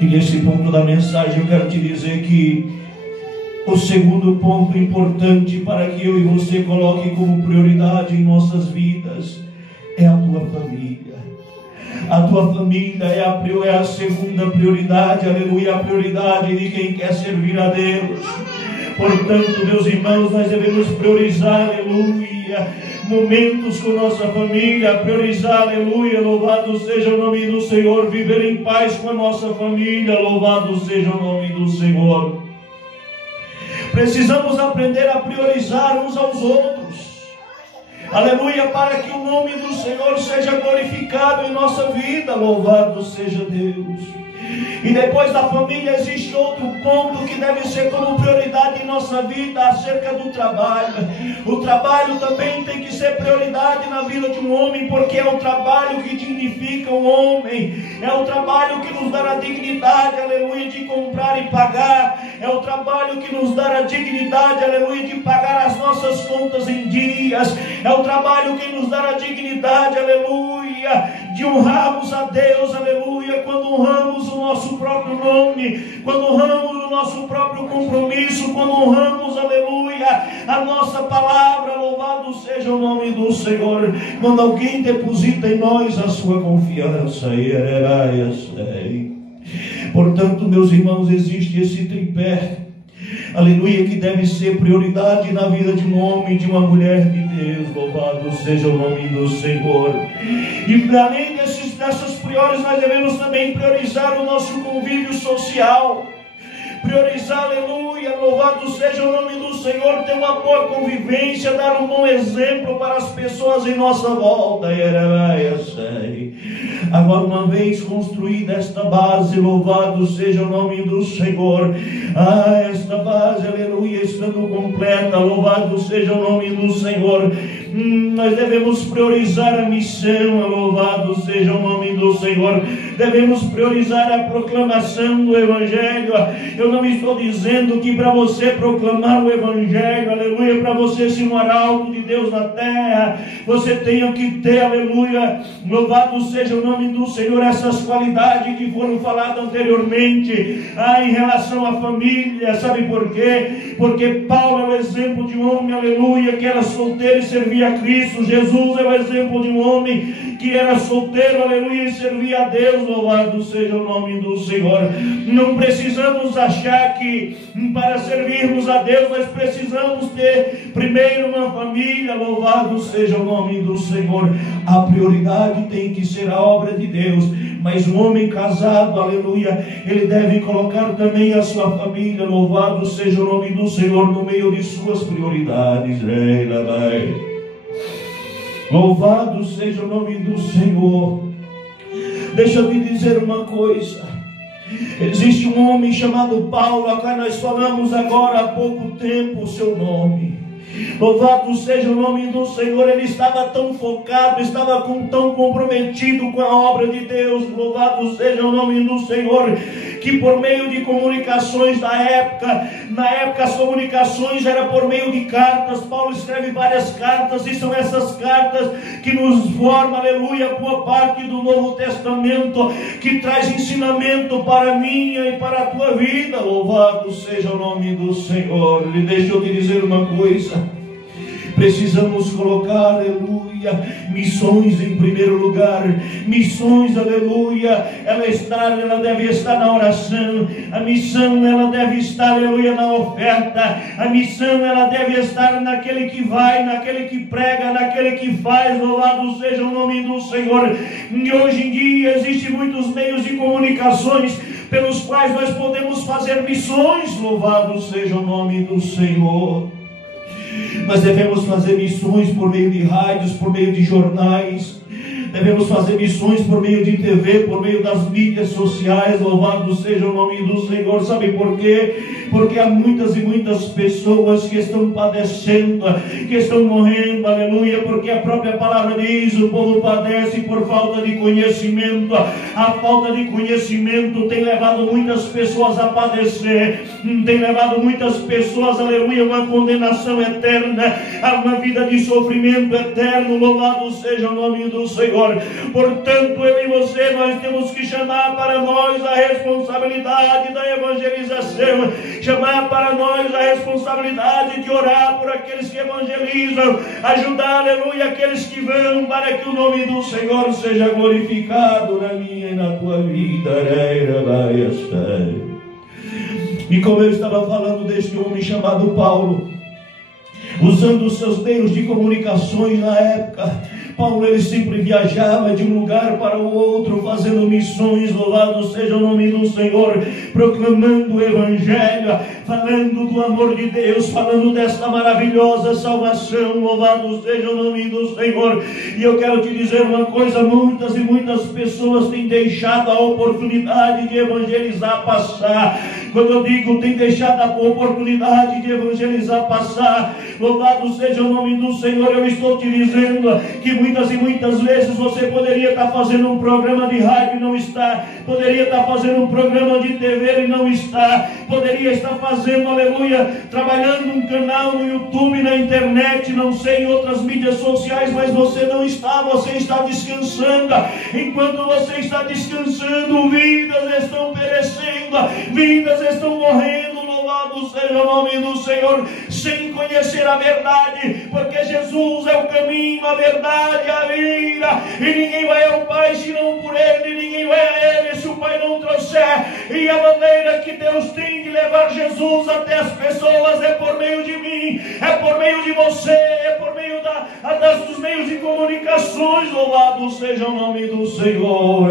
E nesse ponto da mensagem eu quero te dizer que o segundo ponto importante para que eu e você coloque como prioridade em nossas vidas é a tua família. A tua família é a segunda prioridade, aleluia, a prioridade de quem quer servir a Deus. Portanto, meus irmãos, nós devemos priorizar, aleluia, momentos com nossa família, priorizar, aleluia, louvado seja o nome do Senhor, viver em paz com a nossa família, louvado seja o nome do Senhor. Precisamos aprender a priorizar uns aos outros, aleluia, para que o nome do Senhor seja glorificado em nossa vida, louvado seja Deus. E depois da família existe outro ponto que deve ser como prioridade em nossa vida, acerca do trabalho. O trabalho também tem que ser prioridade na vida de um homem, porque é o trabalho que dignifica o homem, é o trabalho que nos dá a dignidade, aleluia, de comprar e pagar, é o trabalho que nos dá a dignidade, aleluia, de pagar as nossas contas em dias, é o trabalho que nos dá a dignidade, aleluia, de honrarmos a Deus, aleluia, quando honramos o nosso próprio nome, quando honramos o nosso próprio compromisso, quando honramos, aleluia, a nossa palavra, louvado seja o nome do Senhor, quando alguém deposita em nós a sua confiança. Portanto, meus irmãos, existe esse tripé, aleluia, que deve ser prioridade na vida de um homem e de uma mulher de Deus, louvado seja o nome do Senhor. E além dessas prioridades, nós devemos também priorizar o nosso convívio social, priorizar, aleluia, louvado seja o nome do Senhor, ter uma boa convivência, dar um bom exemplo para as pessoas em nossa volta. Agora, uma vez construída esta base, louvado seja o nome do Senhor, esta base, aleluia, estando completa, louvado seja o nome do Senhor, nós devemos priorizar a missão, louvado seja o nome do Senhor, devemos priorizar a proclamação do Evangelho. Eu não estou dizendo que para você proclamar o Evangelho, aleluia, para você ser um arauto de Deus na terra, você tenha que ter, aleluia, louvado seja o nome do Senhor, essas qualidades que foram faladas anteriormente, em relação à família. Sabe por quê? Porque Paulo é o exemplo de um homem, aleluia, que era solteiro e servia a Cristo. Jesus é o exemplo de um homem que era solteiro, aleluia, e servia a Deus, louvado seja o nome do Senhor. Não precisamos achar que para servirmos a Deus nós precisamos ter primeiro uma família, louvado seja o nome do Senhor. A prioridade tem que ser a obra de Deus, mas um homem casado, aleluia, ele deve colocar também a sua família, louvado seja o nome do Senhor, no meio de suas prioridades. Louvado seja o nome do Senhor. Deixa eu te dizer uma coisa. Existe um homem chamado Paulo, a qual nós falamos agora há pouco tempo o seu nome. Louvado seja o nome do Senhor. Ele estava tão focado, estava tão comprometido com a obra de Deus, louvado seja o nome do Senhor, que por meio de comunicações da época, na época as comunicações eram por meio de cartas. Paulo escreve várias cartas, e são essas cartas que nos formam, aleluia, boa parte do Novo Testamento, que traz ensinamento para a minha e para a tua vida, louvado seja o nome do Senhor. E deixa eu te dizer uma coisa, precisamos colocar, aleluia, missões em primeiro lugar. Missões, aleluia, ela deve estar na oração. A missão, ela deve estar, aleluia, na oferta. A missão, ela deve estar naquele que vai, naquele que prega, naquele que faz, louvado seja o nome do Senhor. E hoje em dia existem muitos meios de comunicações pelos quais nós podemos fazer missões, louvado seja o nome do Senhor. Nós devemos fazer missões por meio de rádios, por meio de jornais. Devemos fazer missões por meio de TV, por meio das mídias sociais, louvado seja o nome do Senhor. Sabe por quê? Porque há muitas e muitas pessoas que estão padecendo, que estão morrendo, aleluia, porque a própria palavra diz, o povo padece por falta de conhecimento. A falta de conhecimento tem levado muitas pessoas a padecer, tem levado muitas pessoas, aleluia, a uma condenação eterna, a uma vida de sofrimento eterno, louvado seja o nome do Senhor. Senhor. Portanto, eu e você, nós temos que chamar para nós a responsabilidade da evangelização, chamar para nós a responsabilidade de orar por aqueles que evangelizam, ajudar, aleluia, aqueles que vão, para que o nome do Senhor seja glorificado na minha e na tua vida. E como eu estava falando deste homem chamado Paulo, usando os seus meios de comunicações na época, Paulo, ele sempre viajava de um lugar para o outro, fazendo missões. Louvado seja o nome do Senhor, proclamando o Evangelho, falando do amor de Deus, falando desta maravilhosa salvação. Louvado seja o nome do Senhor. E eu quero te dizer uma coisa: muitas e muitas pessoas têm deixado a oportunidade de evangelizar passar. Quando eu digo tem deixado a oportunidade de evangelizar passar, louvado seja o nome do Senhor, eu estou te dizendo que muitas e muitas vezes você poderia estar fazendo um programa de rádio e não está, poderia estar fazendo um programa de TV e não está, poderia estar fazendo, aleluia, trabalhando um canal no YouTube, na internet, não sei, em outras mídias sociais, mas você não está, você está descansando. Enquanto você está descansando, vidas estão perecendo, vidas estão morrendo. Louvado seja o nome do Senhor, sem conhecer a verdade, porque Jesus é o caminho, a verdade e a vida, e ninguém vai ao Pai senão por Ele, ninguém vai a Ele se o Pai não trouxer. E a maneira que Deus tem de levar Jesus até as pessoas é por meio de mim, é por meio de você, é por meio dos meios de comunicações. Louvado seja o nome do Senhor.